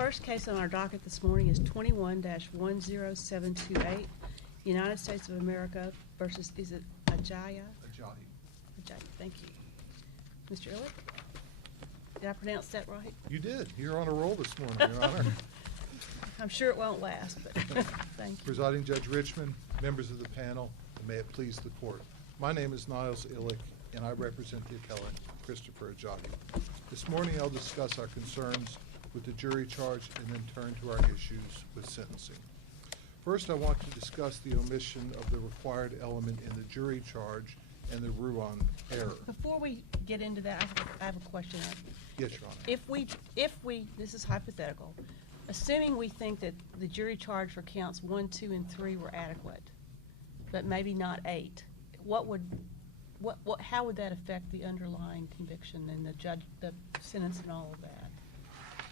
First case on our docket this morning is 21-10728, United States of America versus, is it Ajayi? Ajayi. Ajayi, thank you. Mr. Illich, did I pronounce that right? You did. You're on a roll this morning, Your Honor. I'm sure it won't last, but thank you. Presiding Judge Richman, members of the panel, and may it please the court. My name is Niles, Illich, and I represent the appellant, Christopher Ajayi. This morning I'll discuss our concerns with the jury charge and then turn to our issues with sentencing. First, I want to discuss the omission of the required element in the jury charge and the Ruan error. Before we get into that, I have a question. Yes, Your Honor. If we, this is hypothetical, assuming we think that the jury charge for counts 1, 2, and 3 were adequate, but maybe not 8, how would that affect the underlying conviction and the sentence and all of that?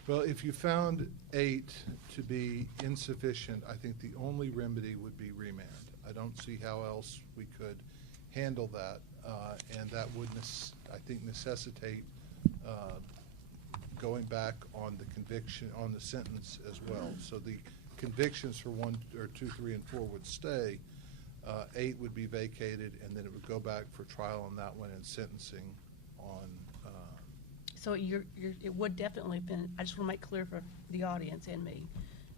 Well, if you found 8 to be insufficient, I think the only remedy would be remand. I don't see how else we could handle that, and that would, I think, necessitate going back on the conviction, on the sentence as well. So the convictions for 1 or 2, 3, and 4 would stay. 8 would be vacated, and then it would go back for trial on that one and sentencing on. So it would definitely have been, I just want to make clear for the audience and me,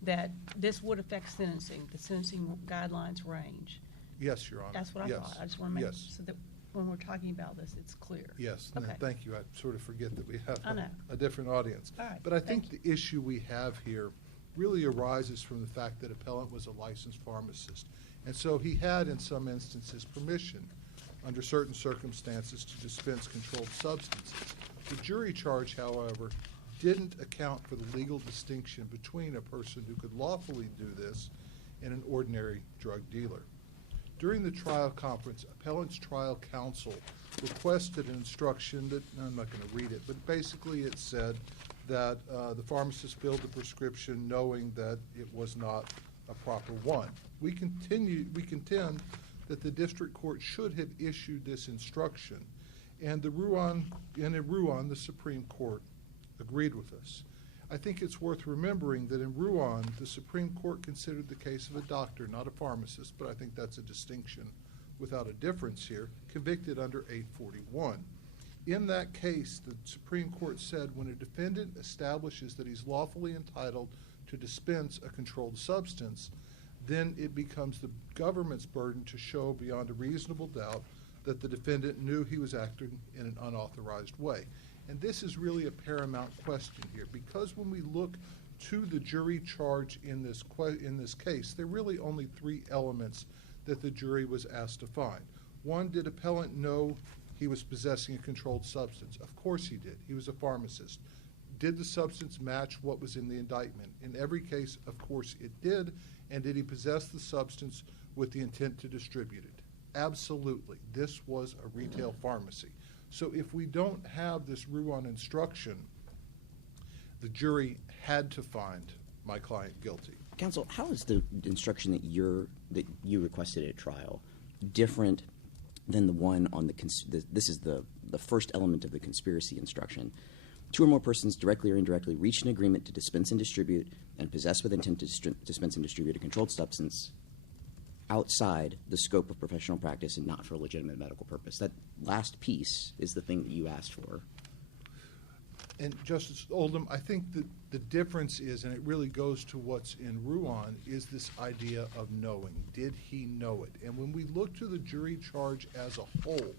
that this would affect sentencing, the sentencing guidelines range. Yes, Your Honor. That's what I thought. I just want to make so that when we're talking about this, it's clear. Yes, okay. Thank you. I sort of forget that we have a different audience. All right. But I think the issue we have here really arises from the fact that appellant was a licensed pharmacist. And so he had, in some instances, permission under certain circumstances to dispense controlled substances. The jury charge, however, didn't account for the legal distinction between a person who could lawfully do this and an ordinary drug dealer. During the trial conference, appellant's trial counsel requested an instruction that, I'm not going to read it, but basically it said that the pharmacist filled the prescription knowing that it was not a proper one. We contend that the district court should have issued this instruction, and in Ruan, the Supreme Court agreed with us. I think it's worth remembering that in Ruan, the Supreme Court considered the case of a doctor, not a pharmacist, but I think that's a distinction without a difference here, convicted under 841. In that case, the Supreme Court said when a defendant establishes that he's lawfully entitled to dispense a controlled substance, then it becomes the government's burden to show beyond a reasonable doubt that the defendant knew he was acting in an unauthorized way. And this is really a paramount question here, because when we look to the jury charge in this case, there are really only 3 elements that the jury was asked to find. 1, did appellant know he was possessing a controlled substance? Of course he did. He was a pharmacist. Did the substance match what was in the indictment? In every case, of course it did. And did he possess the substance with the intent to distribute it? Absolutely. This was a retail pharmacy. So if we don't have this Ruan instruction, the jury had to find my client guilty. Counsel, how is the instruction that you requested at trial different than the one on this is the first element of the conspiracy instruction? 2 or more persons directly or indirectly reach an agreement to dispense and distribute and possess with intent to dispense and distribute a controlled substance outside the scope of professional practice and not for a legitimate medical purpose. That last piece is the thing that you asked for. And Justice Oldham, I think that the difference is, and it really goes to what's in Ruan, is this idea of knowing. Did he know it? And when we look to the jury charge as a whole,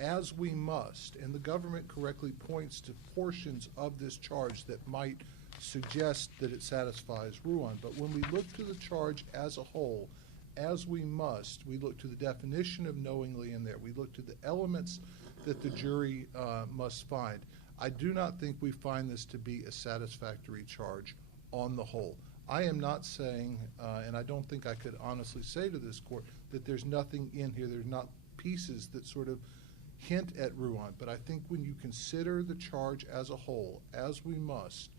as we must, and the government correctly points to portions of this charge that might suggest that it satisfies Ruan, but when we look to the charge as a whole, as we must, we look to the definition of knowingly in there. We look to the elements that the jury must find. I do not think we find this to be a satisfactory charge on the whole. I am not saying, and I don't think I could honestly say to this court, that there's nothing in here, there's not pieces that sort of hint at Ruan, but I think when you consider the charge as a whole, as we must,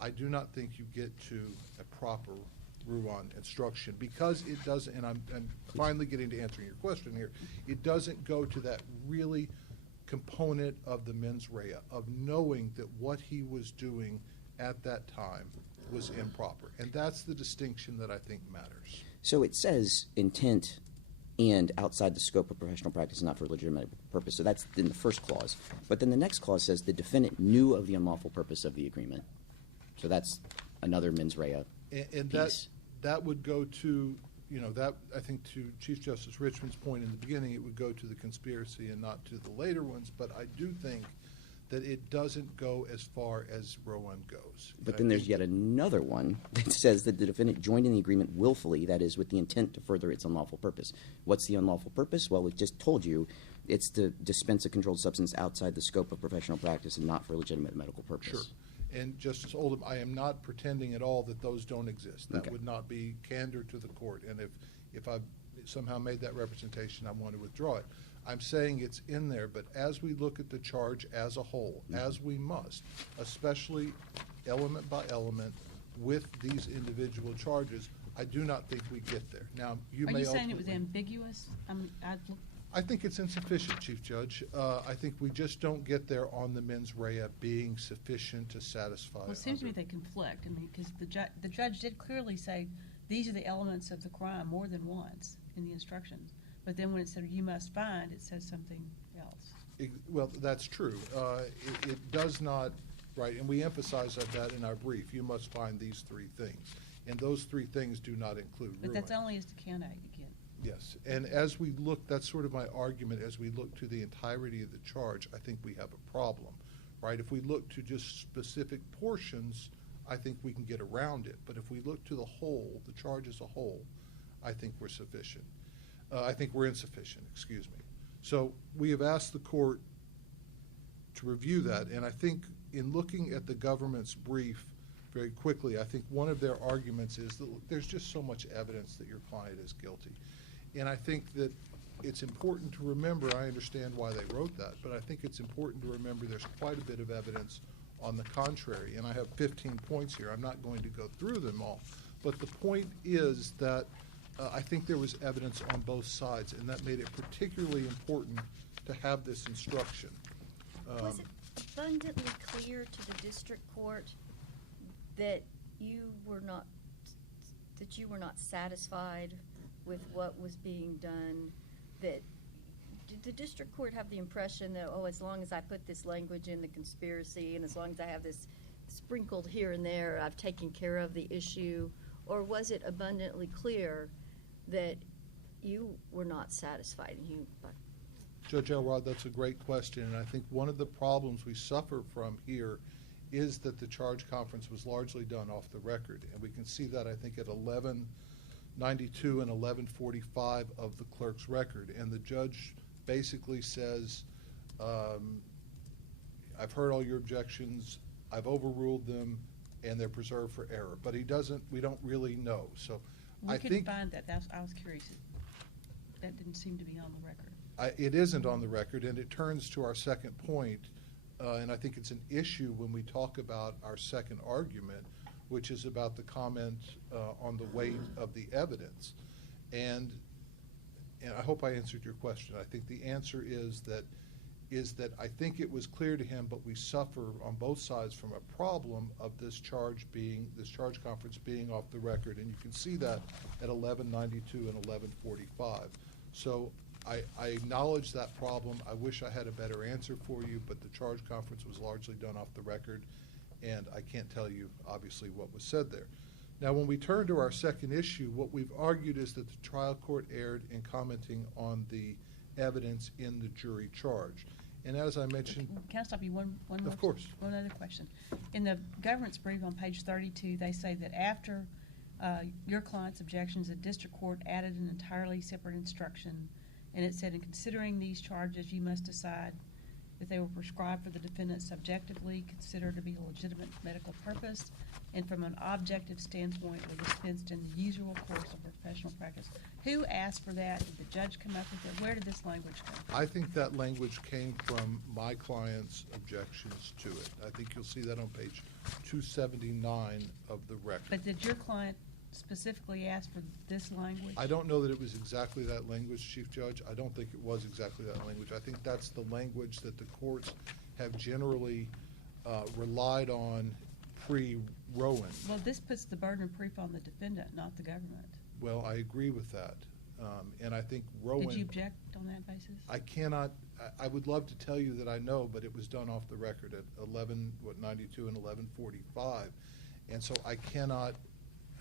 I do not think you get to a proper Ruan instruction, because it doesn't, and I'm finally getting to answering your question here, it doesn't go to that really component of the mens rea, of knowing that what he was doing at that time was improper. And that's the distinction that I think matters. So it says intent and outside the scope of professional practice, not for legitimate purpose. So that's in the first clause. But then the next clause says the defendant knew of the unlawful purpose of the agreement. So that's another mens rea And piece. that would go to, that, I think, to Chief Justice Richman's point in the beginning, it would go to the conspiracy and not to the later ones. But I do think that it doesn't go as far as Ruan goes. But then there's yet another one that says that the defendant joined in the agreement willfully, that is, with the intent to further its unlawful purpose. What's the unlawful purpose? Well, it just told you it's to dispense a controlled substance outside the scope of professional practice and not for legitimate medical purpose. Sure. And Justice Oldham, I am not pretending at all that those don't exist. That Okay. would not be candor to the court. And if I've somehow made that representation, I want to withdraw it. I'm saying it's in there, but as we look at the charge as a whole, as we must, especially element by element with these individual charges, I do not think we get there. Now, you may Are you saying it was ultimately- ambiguous? I think it's insufficient, Chief Judge. I think we just don't get there on the mens rea being sufficient to satisfy. Well, it seems to me other- they conflict. I mean, because the judge did clearly say these are the elements of the crime more than once in the instructions. But then when it said you must find, it says something else. Well, that's true. It does not, right, and we emphasize that in our brief. You must find these three things. And those three things do not include But Ruan. that's only as to count 8 again. Yes, and as we look, that's sort of my argument, as we look to the entirety of the charge, I think we have a problem, right? If we look to just specific portions, I think we can get around it. But if we look to the whole, the charge as a whole, I think we're sufficient. I think we're insufficient, excuse me. So we have asked the court to review that, and I think in looking at the government's brief very quickly, I think one of their arguments is that there's just so much evidence that your client is guilty. And I think that it's important to remember, I understand why they wrote that, but I think it's important to remember there's quite a bit of evidence on the contrary. And I have 15 points here. I'm not going to go through them all. But the point is that I think there was evidence on both sides, and that made it particularly important to have this instruction. Was it abundantly clear to the district court that you were not satisfied with what was being done? Did the district court have the impression that, as long as I put this language in the conspiracy and as long as I have this sprinkled here and there, I've taken care of the issue? Or was it abundantly clear that you were not satisfied? Judge Elrod, that's a great question, and I think one of the problems we suffer from here is that the charge conference was largely done off the record, and we can see that, I think, at 1192 and 1145 of the clerk's record, and the judge basically says, I've heard all your objections, I've overruled them, and they're preserved for error. But we don't really know, so We I couldn't think find that. I was curious. That didn't seem to be on the record. it isn't on the record, and it turns to our second point, and I think it's an issue when we talk about our second argument, which is about the comment on the weight of the evidence. And I hope I answered your question. I think the answer is that I think it was clear to him, but we suffer on both sides from a problem of this charge conference being off the record, and you can see that at 1192 and 1145. So I acknowledge that problem. I wish I had a better answer for you, but the charge conference was largely done off the record, and I can't tell you, obviously, what was said there. Now, when we turn to our second issue, what we've argued is that the trial court erred in commenting on the evidence in the jury charge. And as I mentioned... Can I stop you one more? Of course. One other question. In the government's brief on page 32, they say that after your client's objections, the district court added an entirely separate instruction, and it said, in considering these charges, you must decide that they were prescribed for the defendant subjectively, considered to be a legitimate medical purpose, and from an objective standpoint were dispensed in the usual course of professional practice. Who asked for that? Did the judge come up with it? Where did this language come from? I think that language came from my client's objections to it. I think you'll see that on page 279 of the record. But did your client specifically ask for this language? I don't know that it was exactly that language, Chief Judge. I don't think it was exactly that language. I think that's the language that the courts have generally relied on pre-Ruan. Well, this puts the burden of proof on the defendant, not the government. Well, I agree with that. And I think Ruan. Did you object on that basis? I cannot, I would love to tell you that I know, but it was done off the record at 92 and 11:45. And so I cannot,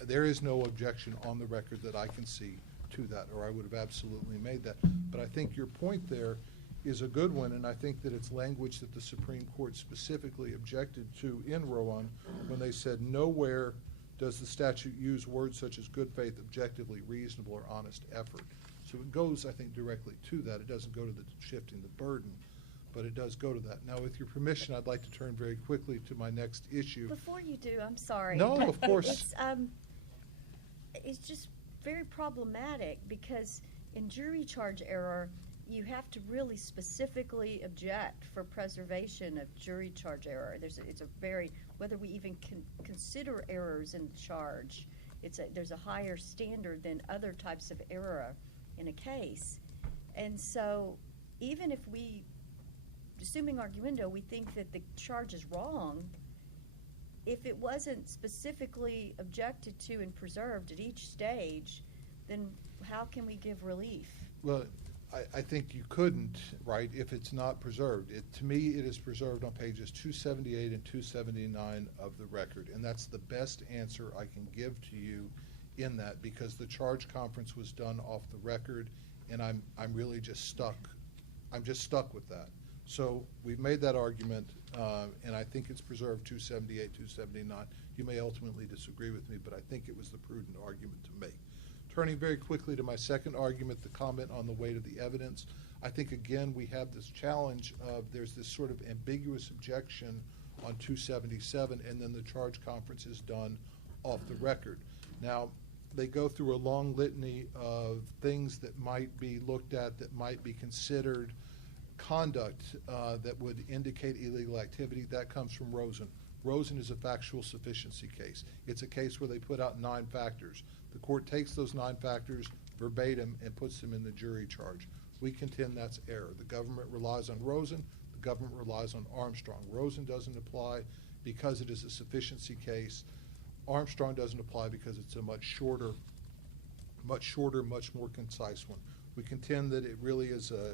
there is no objection on the record that I can see to that, or I would have absolutely made that. But I think your point there is a good one, and I think that it's language that the Supreme Court specifically objected to in Ruan when they said nowhere does the statute use words such as good faith, objectively reasonable, or honest effort. So it goes, I think, directly to that. It doesn't go to the shifting the burden, but it does go to that. Now, with your permission, I'd like to turn very quickly to my next issue. Before you do, I'm sorry. No, but of course. It's just very problematic because in jury charge error, you have to really specifically object for preservation of jury charge error. It's a very, whether we even consider errors in charge, there's a higher standard than other types of error in a case. And so even if we, assuming arguendo, we think that the charge is wrong, if it wasn't specifically objected to and preserved at each stage, then how can we give relief? Well, I think you couldn't, right, if it's not preserved. To me, it is preserved on pages 278 and 279 of the record, and that's the best answer I can give to you in that, because the charge conference was done off the record, and I'm really just stuck. I'm just stuck with that. So we've made that argument, and I think it's preserved 278, 279. You may ultimately disagree with me, but I think it was the prudent argument to make. Turning very quickly to my second argument, the comment on the weight of the evidence, I think, again, we have this challenge of there's this sort of ambiguous objection on 277, and then the charge conference is done off the record. Now, they go through a long litany of things that might be looked at, that might be considered conduct that would indicate illegal activity. That comes from Rosen. Rosen is a factual sufficiency case. It's a case where they put out 9 factors. The court takes those 9 factors verbatim and puts them in the jury charge. We contend that's error. The government relies on Rosen. The government relies on Armstrong. Rosen doesn't apply because it is a sufficiency case. Armstrong doesn't apply because it's a much shorter, much more concise one. We contend that it really is a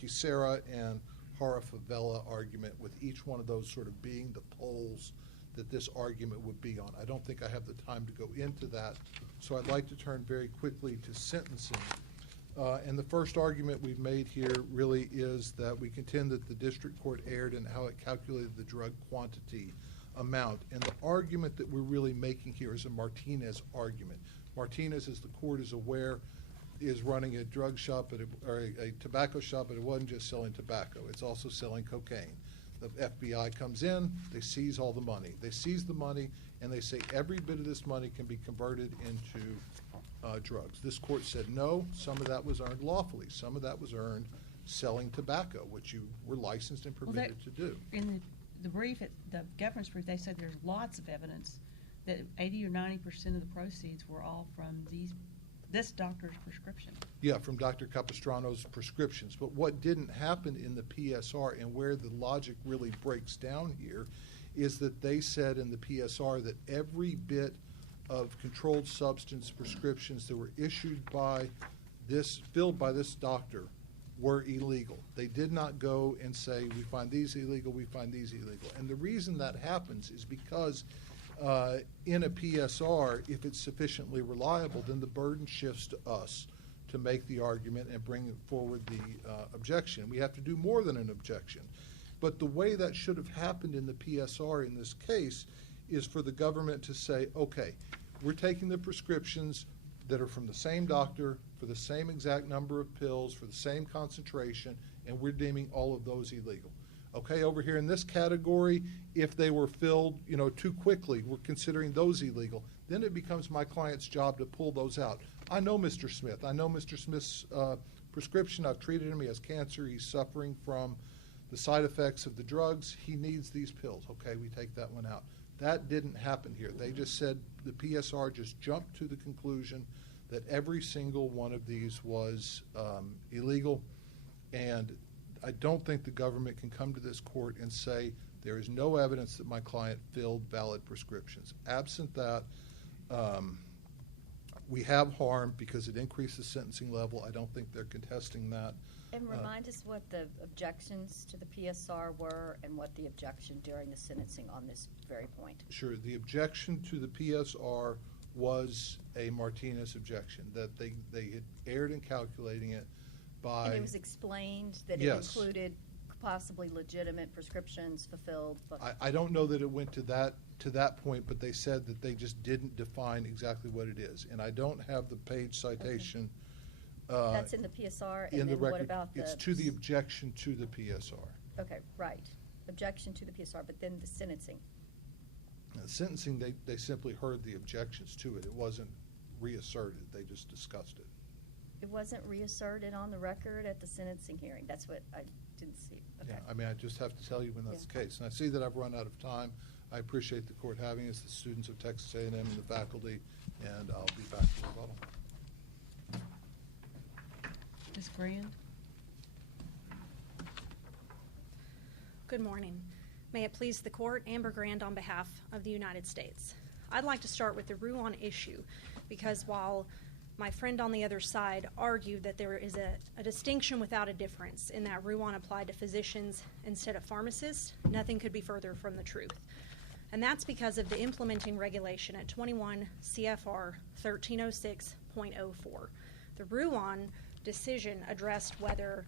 Kisera and Hara Favela argument, with each one of those sort of being the poles that this argument would be on. I don't think I have the time to go into that, so I'd like to turn very quickly to sentencing. And the first argument we've made here really is that we contend that the district court erred in how it calculated the drug quantity amount. And the argument that we're really making here is a Martinez argument. Martinez, as the court is aware, is running a drug shop or a tobacco shop, but it wasn't just selling tobacco. It's also selling cocaine. The FBI comes in, they seize all the money. They seize the money, and they say every bit of this money can be converted into drugs. This court said no, some of that was earned lawfully. Some of that was earned selling tobacco, which you were licensed and permitted to do. In the brief, the government's brief, they said there's lots of evidence that 80 or 90% of the proceeds were all from this doctor's prescription. Yeah, from Dr. Capistrano's prescriptions. But what didn't happen in the PSR, and where the logic really breaks down here, is that they said in the PSR that every bit of controlled substance prescriptions that were issued by filled by this doctor were illegal. They did not go and say, we find these illegal, we find these illegal. And the reason that happens is because in a PSR, if it's sufficiently reliable, then the burden shifts to us to make the argument and bring forward the objection. We have to do more than an objection. But the way that should have happened in the PSR in this case is for the government to say, okay, we're taking the prescriptions that are from the same doctor for the same exact number of pills, for the same concentration, and we're deeming all of those illegal. Okay, over here in this category, if they were filled, too quickly, we're considering those illegal. Then it becomes my client's job to pull those out. I know Mr. Smith. I know Mr. Smith's prescription. I've treated him. He has cancer. He's suffering from the side effects of the drugs. He needs these pills. Okay, we take that one out. That didn't happen here. They just said, the PSR just jumped to the conclusion that every single one of these was illegal, and I don't think the government can come to this court and say There is no evidence that my client filled valid prescriptions. Absent that, we have harm because it increased the sentencing level. I don't think they're contesting that. And remind us what the objections to the PSR were and what the objection during the sentencing on this very point. Sure. The objection to the PSR was a Martinez objection, that they had erred in calculating it by... And it was explained that it Yes. included possibly legitimate prescriptions fulfilled. But I don't know that it went to that point, but they said that they just didn't define exactly what it is. And I don't have the page citation. that's in the PSR. In And the then what record. about the... It's to the objection to the PSR. Okay, right. Objection to the PSR, but then the sentencing. The sentencing, they simply heard the objections to it. It wasn't reasserted. They just discussed it. It wasn't reasserted on the record at the sentencing hearing. That's what I didn't see. Okay. Yeah, I mean, I just have to tell you when that's the case. And I see that I've run out of time. I appreciate the court having us, the students of Texas A&M and the faculty, and I'll be back for rebuttal. Ms. Grand? Good morning. May it please the court, Amber Grand on behalf of the United States. I'd like to start with the Ruan issue because while my friend on the other side argued that there is a distinction without a difference in that Ruan applied to physicians instead of pharmacists, nothing could be further from the truth. And that's because of the implementing regulation at 21 CFR 1306.04. The Ruan decision addressed whether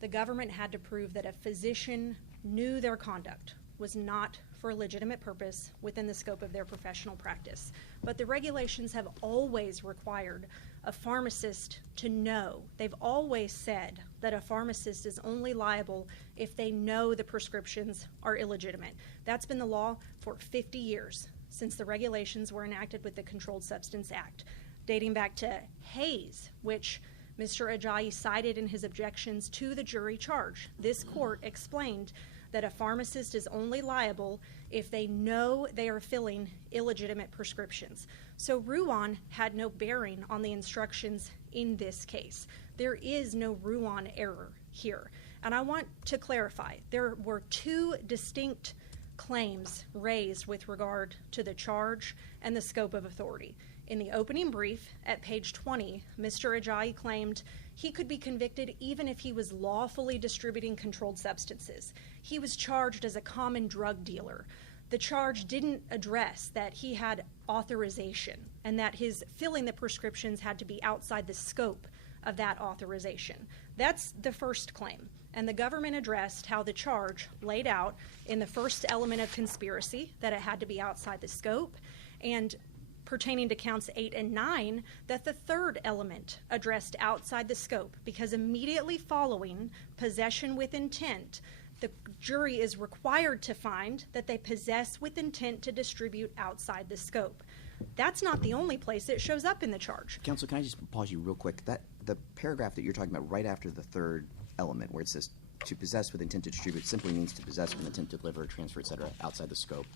the government had to prove that a physician knew their conduct was not for a legitimate purpose within the scope of their professional practice. But the regulations have always required a pharmacist to know. They've always said that a pharmacist is only liable if they know the prescriptions are illegitimate. That's been the law for 50 years since the regulations were enacted with the Controlled Substance Act, dating back to Hayes, which Mr. Ajayi cited in his objections to the jury charge. This court explained that a pharmacist is only liable if they know they are filling illegitimate prescriptions. So Ruan had no bearing on the instructions in this case. There is no Ruan error here. And I want to clarify, there were two distinct claims raised with regard to the charge and the scope of authority. In the opening brief at page 20, Mr. Ajayi claimed he could be convicted even if he was lawfully distributing controlled substances. He was charged as a common drug dealer. The charge didn't address that he had authorization and that his filling the prescriptions had to be outside the scope of that authorization. That's the first claim. And the government addressed how the charge laid out in the first element of conspiracy, that it had to be outside the scope, and pertaining to counts 8 and 9, that the third element addressed outside the scope, because immediately following possession with intent, the jury is required to find that they possess with intent to distribute outside the scope. That's not the only place it shows up in the charge. Counsel, can I just pause you real quick? The paragraph that you're talking about right after the third element, where it says to possess with intent to distribute, simply means to possess with intent to deliver, transfer, etc., outside the scope,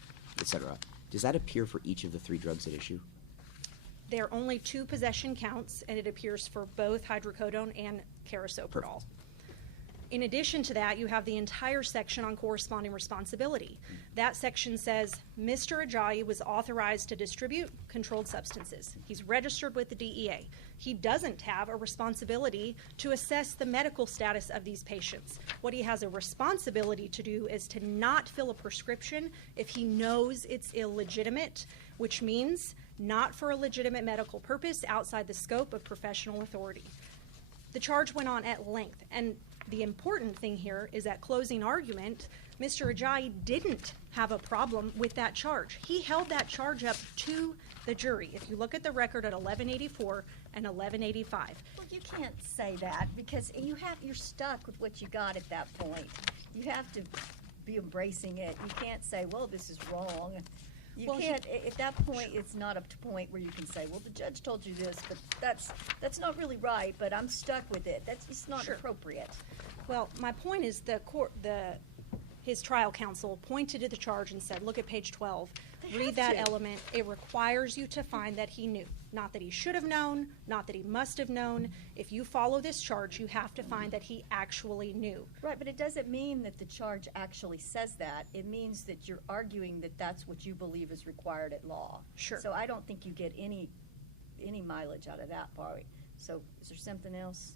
etc. Does that appear for each of the three drugs at issue? There are only 2 possession counts, and it appears for both hydrocodone and carisoprodol. Perfect. In addition to that, you have the entire section on corresponding responsibility. That section says Mr. Ajayi was authorized to distribute controlled substances. He's registered with the DEA. He doesn't have a responsibility to assess the medical status of these patients. What he has a responsibility to do is to not fill a prescription if he knows it's illegitimate, which means not for a legitimate medical purpose outside the scope of professional authority. The charge went on at length, and the important thing here is that closing argument, Mr. Ajayi didn't have a problem with that charge. He held that charge up to the jury. If you look at the record at 1184 and 1185. Well, you can't say that because you're stuck with what you got at that point. You have to be embracing it. You can't say, well, this is wrong. You can't, at that point, it's not up to point where you can say, well, the judge told you this, but that's not really right, but I'm stuck with it. That's just not appropriate. Well, my point is his trial counsel pointed to the charge and said, look at page 12, read that element. It requires you to find that he knew. Not that he should have known, not that he must have known. If you follow this charge, you have to find that he actually knew. Right, but it doesn't mean that the charge actually says that. It means that you're arguing that that's what you believe is required at law. Sure. So I don't think you get any mileage out of that part. So is there something else?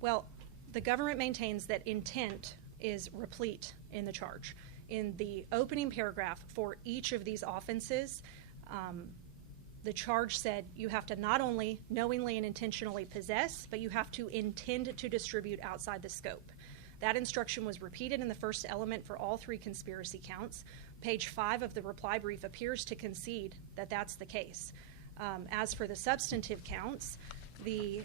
Well, the government maintains that intent is replete in the charge. In the opening paragraph for each of these offenses, the charge said you have to not only knowingly and intentionally possess, but you have to intend to distribute outside the scope. That instruction was repeated in the first element for all 3 conspiracy counts. Page 5 of the reply brief appears to concede that that's the case. As for the substantive counts, the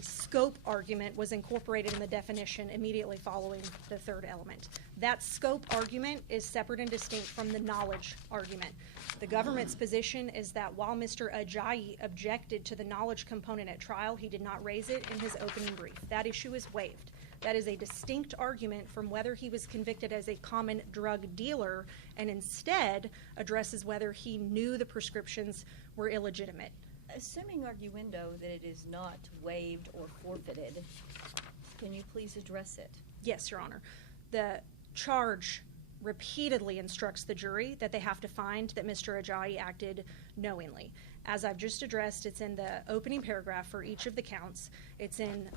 scope argument was incorporated in the definition immediately following the third element. That scope argument is separate and distinct from the knowledge argument. The government's position is that while Mr. Ajayi objected to the knowledge component at trial, he did not raise it in his opening brief. That issue is waived. That is a distinct argument from whether he was convicted as a common drug dealer and instead addresses whether he knew the prescriptions were illegitimate. Assuming arguendo that it is not waived or forfeited, can you please address it? Yes, Your Honor. The charge repeatedly instructs the jury that they have to find that Mr. Ajayi acted knowingly. As I've just addressed, it's in the opening paragraph for each of the counts. It's in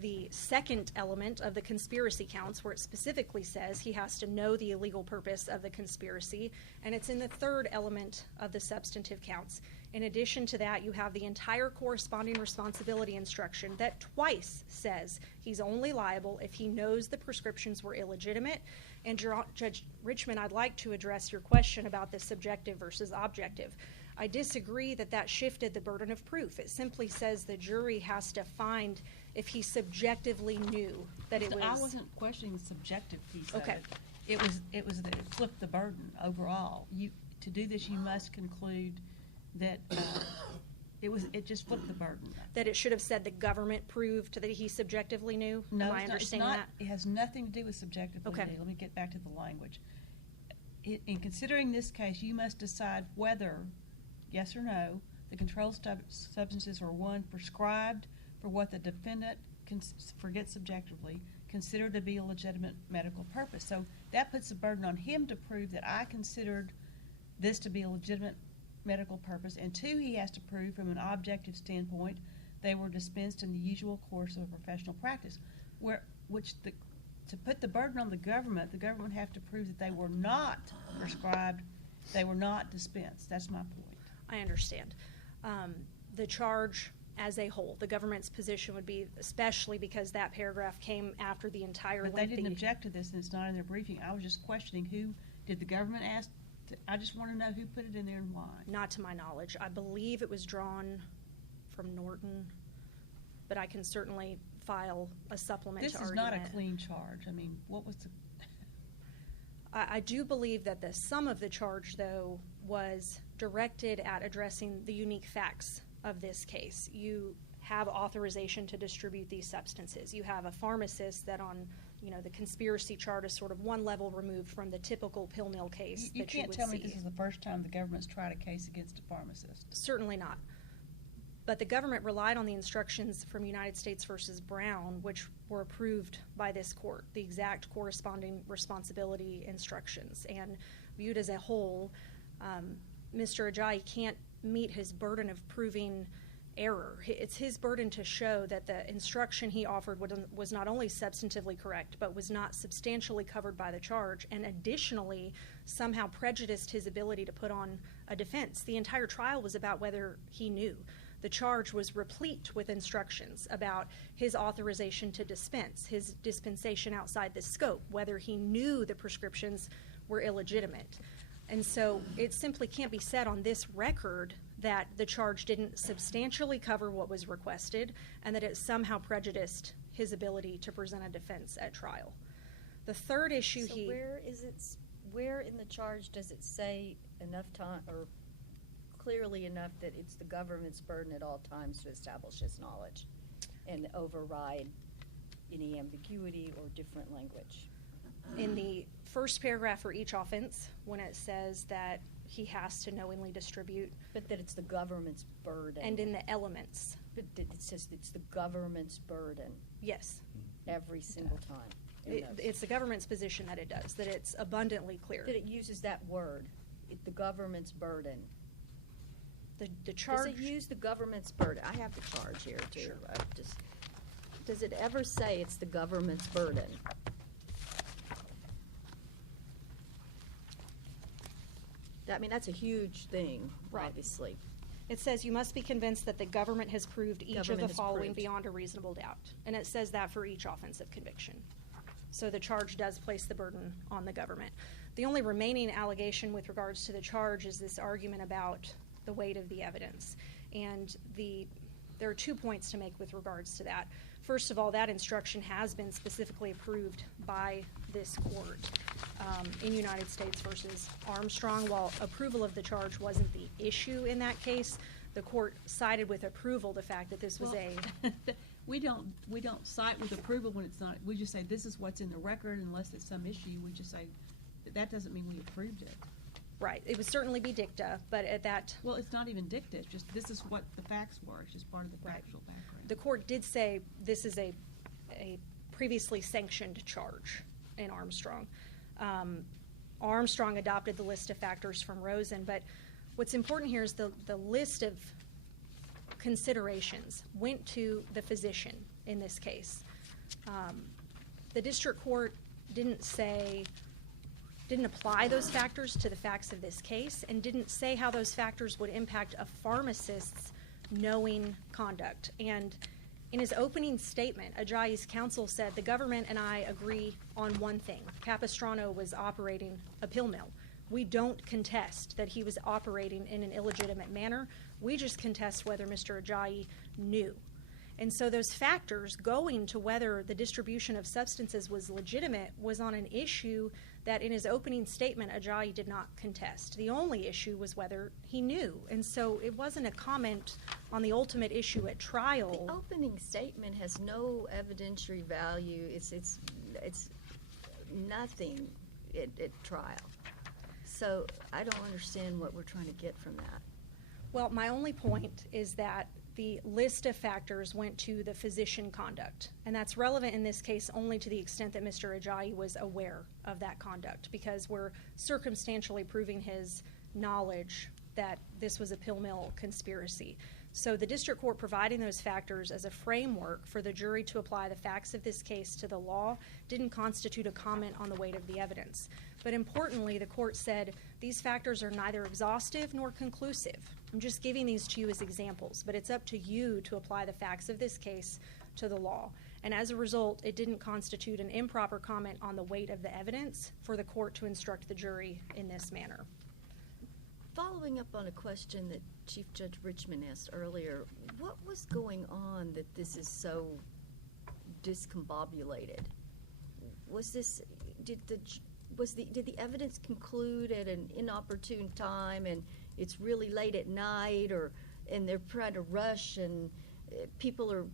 the second element of the conspiracy counts where it specifically says he has to know the illegal purpose of the conspiracy, and it's in the third element of the substantive counts. In addition to that, you have the entire corresponding responsibility instruction that twice says he's only liable if he knows the prescriptions were illegitimate. And Judge Richman, I'd like to address your question about the subjective versus objective. I disagree that that shifted the burden of proof. It simply says the jury has to find if he subjectively knew that it was. I wasn't questioning the subjective piece of Okay. it. It was that it flipped the burden overall. To do this, you must conclude that it just flipped the burden. That it should have said the government proved that he subjectively knew? No, Am I it's understanding not. that? It has nothing to do with subjectively. Okay. Let me get back to the language. In considering this case, you must decide whether, yes or no, the controlled substances are, 1, prescribed for what the defendant, forget subjectively, considered to be a legitimate medical purpose. So that puts the burden on him to prove that I considered this to be a legitimate medical purpose, and 2, he has to prove from an objective standpoint they were dispensed in the usual course of a professional practice. To put the burden on the government would have to prove that they were not prescribed, they were not dispensed. That's my point. I understand. The charge as a whole, the government's position would be, especially because that paragraph came after the entire But lengthy. they didn't object to this, and it's not in their briefing. I was just questioning who, did the government ask? I just want to know who put it in there and why. Not to my knowledge. I believe it was drawn from Norton, but I can certainly file a supplement to This is argument. not a clean charge. I mean, what was the... I do believe that the sum of the charge, though, was directed at addressing the unique facts of this case. You have authorization to distribute these substances. You have a pharmacist that on, the conspiracy chart is sort of one level removed from the typical pill mill case You that you can't would tell see. me this is the first time the government's tried a case against a pharmacist. Certainly not. But the government relied on the instructions from United States versus Brown, which were approved by this court, the exact corresponding responsibility instructions. And viewed as a whole, Mr. Ajayi can't meet his burden of proving error. It's his burden to show that the instruction he offered was not only substantively correct, but was not substantially covered by the charge, and additionally somehow prejudiced his ability to put on a defense. The entire trial was about whether he knew. The charge was replete with instructions about his authorization to dispense, his dispensation outside the scope, whether he knew the prescriptions were illegitimate. And so it simply can't be said on this record that the charge didn't substantially cover what was requested and that it somehow prejudiced his ability to present a defense at trial. The third issue So where in the charge does it say enough time or clearly enough that it's the government's burden at all times to establish his knowledge and override any ambiguity or different language? In the first paragraph for each offense, when it says that he has to knowingly distribute, But that it's the government's burden. and in the elements, But it says it's the government's burden yes. every single time. in those. It's the government's position that it does, that it's abundantly clear. That it uses that word, the government's burden. The charge. Does it use the government's burden? I have the charge here too. Sure. Does it ever say it's the government's burden? I mean, that's a huge thing, Right. obviously. It says you must be convinced that the government has proved each of Government the has following proved. beyond a reasonable doubt. And it says that for each offensive conviction. So the charge does place the burden on the government. The only remaining allegation with regards to the charge is this argument about the weight of the evidence. And there are 2 points to make with regards to that. First of all, that instruction has been specifically approved by this court in United States versus Armstrong. While approval of the charge wasn't the issue in that case, the court cited with approval the fact that this was We don't cite with approval when it's not, we just say this is what's in the record unless it's some issue, we just say, that doesn't mean we approved it. right. It would certainly be dicta, but at that, Well, it's not even dicta, it's just this is what the facts were, it's just part of the Right. factual background. the court did say this is a previously sanctioned charge in Armstrong. Armstrong adopted the list of factors from Rosen, but what's important here is the list of considerations went to the physician in this case. The district court didn't apply those factors to the facts of this case and didn't say how those factors would impact a pharmacist's knowing conduct. And in his opening statement, Ajayi's counsel said, the government and I agree on one thing. Capistrano was operating a pill mill. We don't contest that he was operating in an illegitimate manner. We just contest whether Mr. Ajayi knew. And so those factors going to whether the distribution of substances was legitimate was on an issue that in his opening statement Ajayi did not contest. The only issue was whether he knew. And so it wasn't a comment on the ultimate issue at trial. The opening statement has no evidentiary value. It's nothing at trial. So I don't understand what we're trying to get from that. Well, my only point is that the list of factors went to the physician conduct. And that's relevant in this case only to the extent that Mr. Ajayi was aware of that conduct, because we're circumstantially proving his knowledge that this was a pill mill conspiracy. So the district court providing those factors as a framework for the jury to apply the facts of this case to the law didn't constitute a comment on the weight of the evidence. But importantly, the court said these factors are neither exhaustive nor conclusive. I'm just giving these to you as examples, but it's up to you to apply the facts of this case to the law. And as a result, it didn't constitute an improper comment on the weight of the evidence for the court to instruct the jury in this manner. Following up on a question that Chief Judge Richman asked earlier, what was going on that this is so discombobulated? Did the evidence conclude at an inopportune time and it's really late at night, and they're trying to rush and people are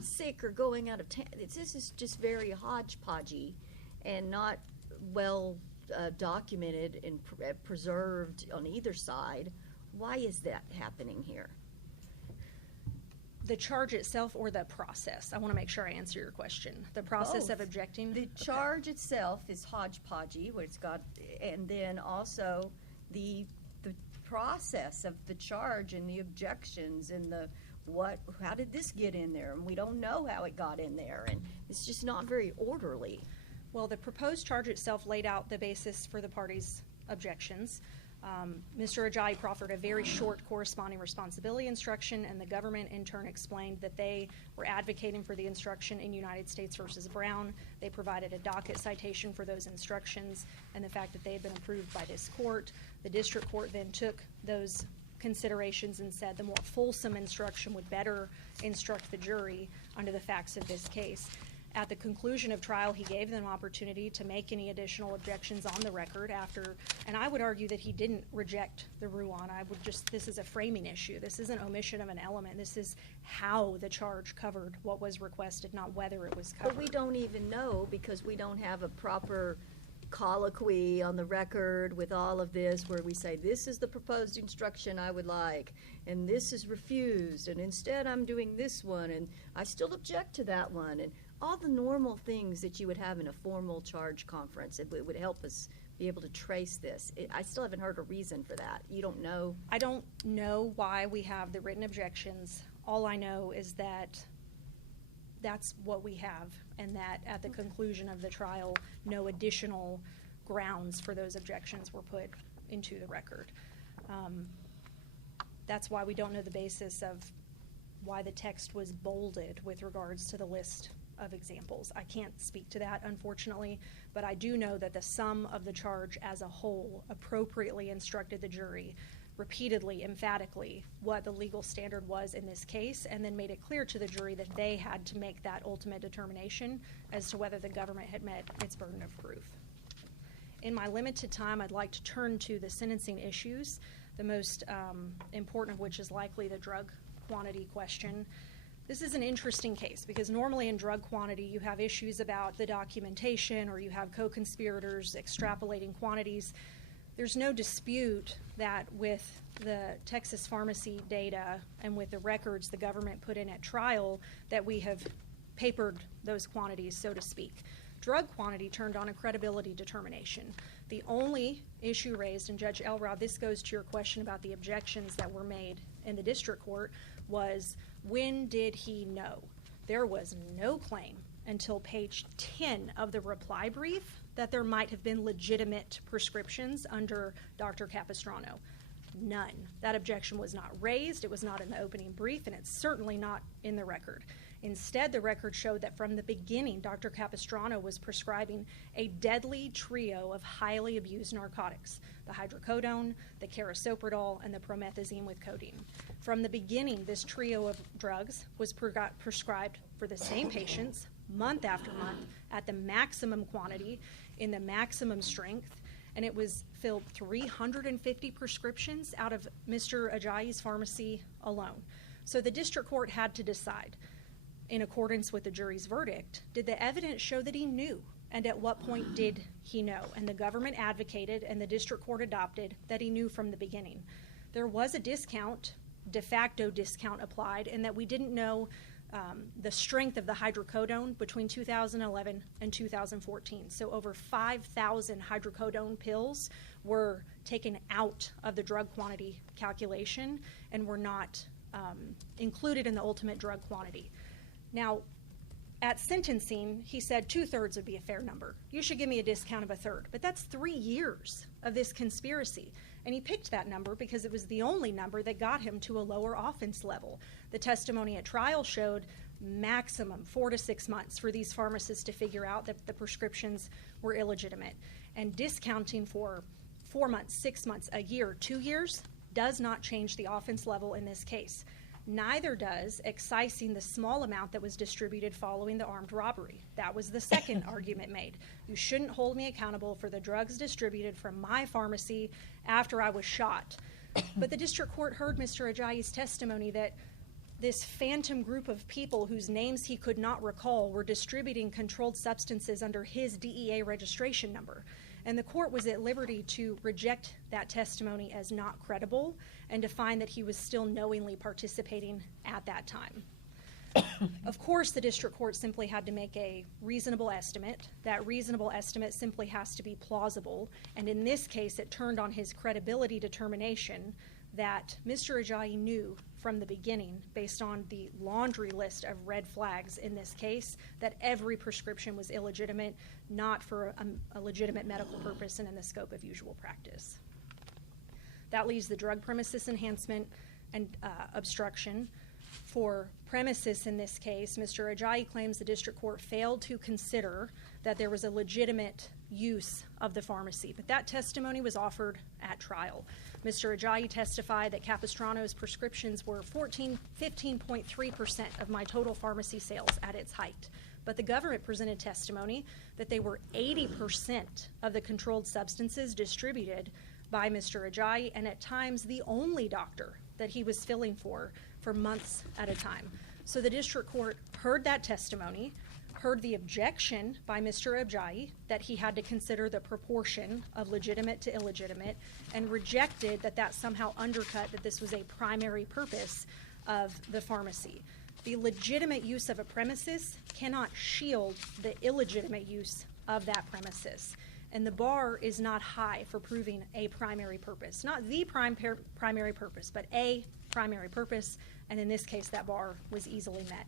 sick or going out of town? This is just very hodgepodgey and not well documented and preserved on either side. Why is that happening here? The charge itself or the process? I want to make sure I answer your question. The process Both. of objecting? The charge itself is hodgepodgey, what it's got, and then also the process of the charge and the objections and how did this get in there? And we don't know how it got in there, and it's just not very orderly. Well, the proposed charge itself laid out the basis for the parties' objections. Mr. Ajayi proffered a very short corresponding responsibility instruction, and the government in turn explained that they were advocating for the instruction in United States versus Brown. They provided a docket citation for those instructions and the fact that they had been approved by this court. The district court then took those considerations and said the more fulsome instruction would better instruct the jury under the facts of this case. At the conclusion of trial, he gave them opportunity to make any additional objections on the record and I would argue that he didn't reject the Ruan. This is a framing issue. This isn't omission of an element. This is how the charge covered what was requested, not whether it was covered. But we don't even know because we don't have a proper colloquy on the record with all of this where we say, this is the proposed instruction I would like, and this is refused, and instead I'm doing this one, and I still object to that one, and all the normal things that you would have in a formal charge conference. It would help us be able to trace this. I still haven't heard a reason for that. You don't know? I don't know why we have the written objections. All I know is that that's what we have, and that at the conclusion of the trial, no additional grounds for those objections were put into the record. That's why we don't know the basis of why the text was bolded with regards to the list of examples. I can't speak to that, unfortunately, but I do know that the sum of the charge as a whole appropriately instructed the jury repeatedly, emphatically, what the legal standard was in this case, and then made it clear to the jury that they had to make that ultimate determination as to whether the government had met its burden of proof. In my limited time, I'd like to turn to the sentencing issues, the most important of which is likely the drug quantity question. This is an interesting case because normally in drug quantity you have issues about the documentation or you have co-conspirators extrapolating quantities. There's no dispute that with the Texas pharmacy data and with the records the government put in at trial that we have papered those quantities, so to speak. Drug quantity turned on a credibility determination. The only issue raised, and Judge Elrod, this goes to your question about the objections that were made in the district court, was when did he know? There was no claim until page 10 of the reply brief that there might have been legitimate prescriptions under Dr. Capistrano. None. That objection was not raised, it was not in the opening brief, and it's certainly not in the record. Instead, the record showed that from the beginning, Dr. Capistrano was prescribing a deadly trio of highly abused narcotics, the hydrocodone, the carisoprodol, and the promethazine with codeine. From the beginning, this trio of drugs was prescribed for the same patients, month after month, at the maximum quantity, in the maximum strength, and it was filled 350 prescriptions out of Mr. Ajayi's pharmacy alone. So the district court had to decide, in accordance with the jury's verdict, did the evidence show that he knew, and at what point did he know? And the government advocated, and the district court adopted, that he knew from the beginning. There was a discount, de facto discount applied, in that we didn't know the strength of the hydrocodone between 2011 and 2014. So over 5,000 hydrocodone pills were taken out of the drug quantity calculation and were not included in the ultimate drug quantity. Now, at sentencing, he said 2/3 would be a fair number. You should give me a discount of 1/3. But that's 3 years of this conspiracy. And he picked that number because it was the only number that got him to a lower offense level. The testimony at trial showed maximum 4 to 6 months for these pharmacists to figure out that the prescriptions were illegitimate. And discounting for 4 months, 6 months, a year, 2 years does not change the offense level in this case. Neither does excising the small amount that was distributed following the armed robbery. That was the second argument made. You shouldn't hold me accountable for the drugs distributed from my pharmacy after I was shot. But the district court heard Mr. Ajayi's testimony that this phantom group of people whose names he could not recall were distributing controlled substances under his DEA registration number. And the court was at liberty to reject that testimony as not credible and to find that he was still knowingly participating at that time. Of course, the district court simply had to make a reasonable estimate. That reasonable estimate simply has to be plausible. And in this case, it turned on his credibility determination that Mr. Ajayi knew from the beginning, based on the laundry list of red flags in this case, that every prescription was illegitimate, not for a legitimate medical purpose and in the scope of usual practice. That leaves the drug premises enhancement and obstruction. For premises in this case, Mr. Ajayi claims the district court failed to consider that there was a legitimate use of the pharmacy, but that testimony was offered at trial. Mr. Ajayi testified that Capistrano's prescriptions were 15.3% of my total pharmacy sales at its height. But the government presented testimony that they were 80% of the controlled substances distributed by Mr. Ajayi, and at times the only doctor that he was filling for months at a time. So the district court heard that testimony, heard the objection by Mr. Ajayi that he had to consider the proportion of legitimate to illegitimate, and rejected that somehow undercut that this was a primary purpose of the pharmacy. The legitimate use of a premises cannot shield the illegitimate use of that premises. And the bar is not high for proving a primary purpose. Not the primary purpose, but a primary purpose, and in this case that bar was easily met.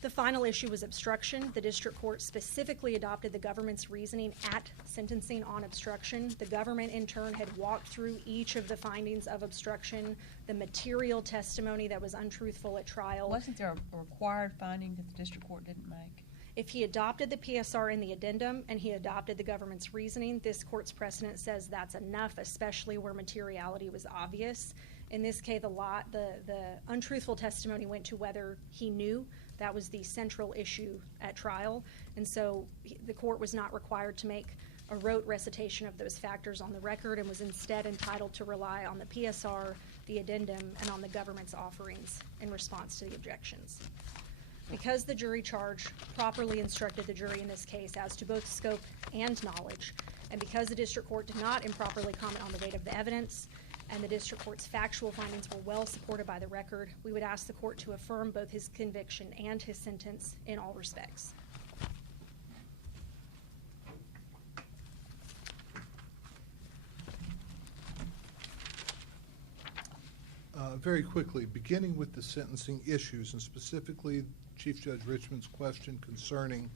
The final issue was obstruction. The district court specifically adopted the government's reasoning at sentencing on obstruction. The government, in turn, had walked through each of the findings of obstruction, the material testimony that was untruthful at trial. Wasn't there a required finding that the district court didn't make? If he adopted the PSR in the addendum and he adopted the government's reasoning, this court's precedent says that's enough, especially where materiality was obvious. In this case, the untruthful testimony went to whether he knew. That was the central issue at trial, and so the court was not required to make a rote recitation of those factors on the record, and was instead entitled to rely on the PSR, the addendum, and on the government's offerings in response to the objections. Because the jury charge properly instructed the jury in this case as to both scope and knowledge, and because the district court did not improperly comment on the weight of the evidence, and the district court's factual findings were well supported by the record, we would ask the court to affirm both his conviction and his sentence in all respects. Very quickly, beginning with the sentencing issues, and specifically Chief Judge Richman's question concerning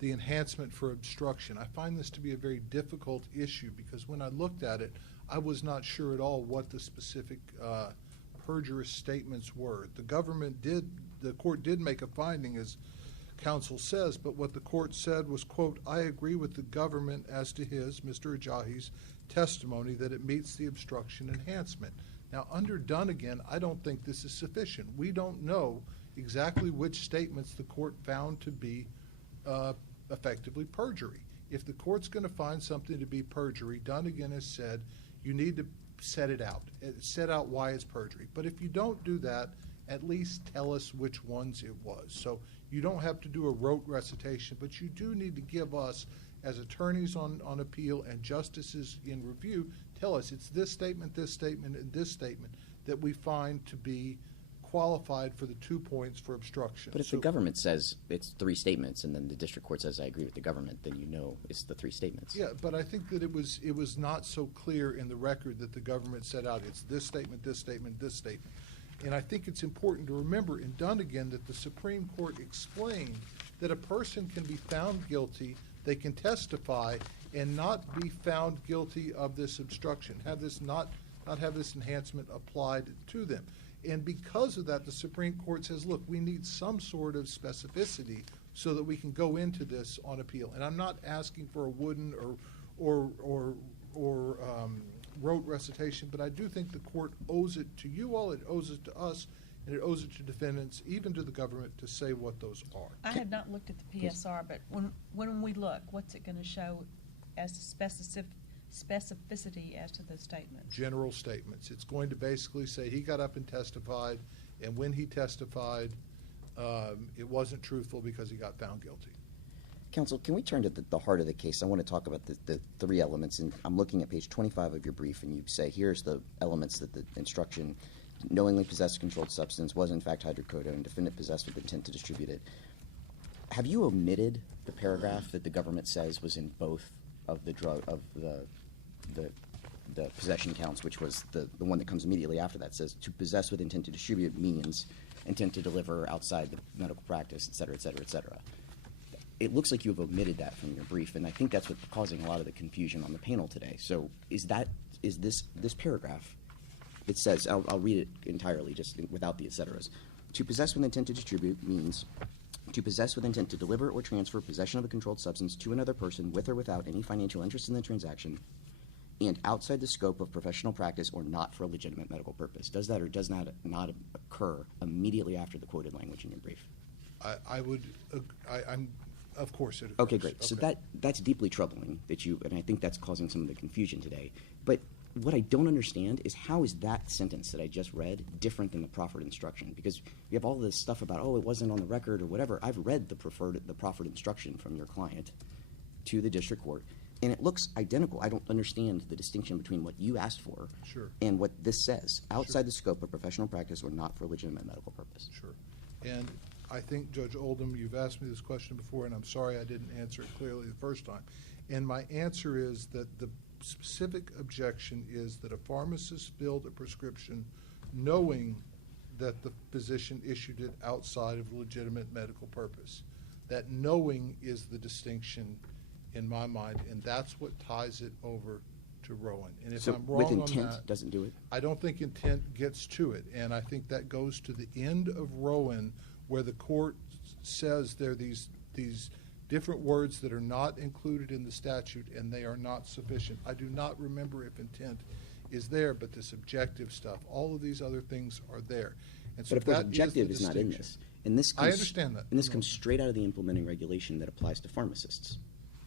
the enhancement for obstruction. I find this to be a very difficult issue because when I looked at it, I was not sure at all what the specific perjurous statements were. The court did make a finding, as counsel says, but what the court said was, quote, I agree with the government as to Mr. Ajayi's testimony that it meets the obstruction enhancement. Now, under Dunnigan, I don't think this is sufficient. We don't know exactly which statements the court found to be effectively perjury. If the court's going to find something to be perjury, Dunnigan has said you need to set out why it's perjury. But if you don't do that, at least tell us which ones it was. So you don't have to do a rote recitation, but you do need to give us, as attorneys on appeal and justices in review, tell us it's this statement, and this statement that we find to be qualified for the 2 points for obstruction. But if the government says it's 3 statements and then the district court says I agree with the government, then you know it's the 3 statements. Yeah, but I think that it was not so clear in the record that the government set out it's this statement, this statement, this statement. And I think it's important to remember in Dunnigan that the Supreme Court explained that a person can be found guilty, they can testify, and not be found guilty of this obstruction, not have this enhancement applied to them. And because of that, the Supreme Court says, look, we need some sort of specificity so that we can go into this on appeal. And I'm not asking for a wooden or rote recitation, but I do think the court owes it to you all, it owes it to us, and it owes it to defendants, even to the government, to say what those are. I have not looked at the PSR, but when we look, what's it going to show as to specificity as to the statements? General statements. It's going to basically say he got up and testified, and when he testified, it wasn't truthful because he got found guilty. Counsel, can we turn to the heart of the case? I want to talk about the 3 elements, and I'm looking at page 25 of your brief, and you say here's the elements that the instruction knowingly possessed a controlled substance, was in fact hydrocodone, defendant possessed with intent to distribute it. Have you omitted the paragraph that the government says was in both of the the possession counts, which was the one that comes immediately after that, says to possess with intent to distribute means intent to deliver outside the medical practice, et cetera, et cetera, et cetera. It looks like you have omitted that from your brief, and I think that's what's causing a lot of the confusion on the panel today. So is this paragraph, it says, I'll read it entirely, just without the et ceteras. To possess with intent to distribute means to possess with intent to deliver or transfer possession of a controlled substance to another person with or without any financial interest in the transaction and outside the scope of professional practice or not for a legitimate medical purpose. Does that or does not occur immediately after the quoted language in your brief? I'm of course it occurs. Okay, great. Okay. So that's deeply troubling and I think that's causing some of the confusion today. But what I don't understand is how is that sentence that I just read different than the proffered instruction? Because we have all this stuff about, oh, it wasn't on the record or whatever. I've read the proffered instruction from your client to the district court, and it looks identical. I don't understand the distinction between what you asked for Sure. and what this says. Outside Sure. the scope of professional practice or not for legitimate medical purpose. Sure. And I think, Judge Oldham, you've asked me this question before, and I'm sorry I didn't answer it clearly the first time. And my answer is that the specific objection is that a pharmacist filled a prescription knowing that the physician issued it outside of legitimate medical purpose. That knowing is the distinction in my mind, and that's what ties it over to Ruan. And if So I'm wrong with on intent that, doesn't do it? I don't think intent gets to it, and I think that goes to the end of Ruan, where the court says there are these different words that are not included in the statute, and they are not sufficient. I do not remember if intent is there, but the subjective stuff, all of these other things are there. And so But of course, that objective the is not in distinction. this. And this I comes, understand that. And this No. comes straight out of the implementing regulation that applies to pharmacists.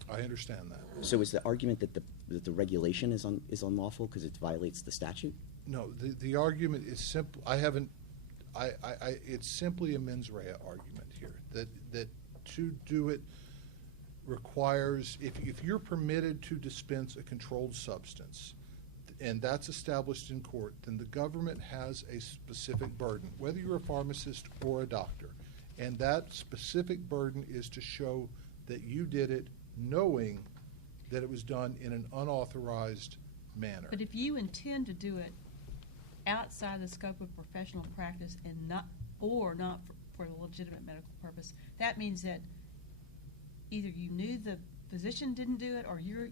I understand that. So is the argument that the regulation is unlawful because it violates the statute? No, the argument is simple. It's simply a mens rea argument here, that to do it requires, if you're permitted to dispense a controlled substance, and that's established in court, then the government has a specific burden, whether you're a pharmacist or a doctor. And that specific burden is to show that you did it knowing that it was done in an unauthorized manner. But if you intend to do it outside the scope of professional practice and not for a legitimate medical purpose, that means that either you knew the physician didn't do it, or you're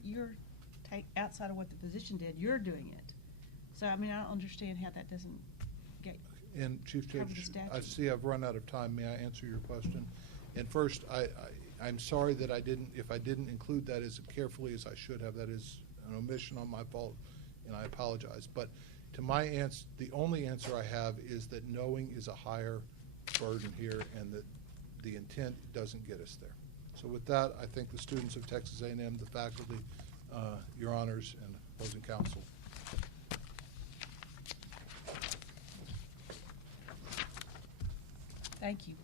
outside of what the physician did, you're doing it. So, I mean, I don't understand how that doesn't get. And Chief cover the Judge, statute. I see I've run out of time. May I answer your question? And first, I'm sorry that if I didn't include that as carefully as I should have. That is an omission on my fault, and I apologize. But to my answer, the only answer I have is that knowing is a higher burden here, and that the intent doesn't get us there. So with that, I thank the students of Texas A&M, the faculty, your honors, and opposing counsel. Thank you.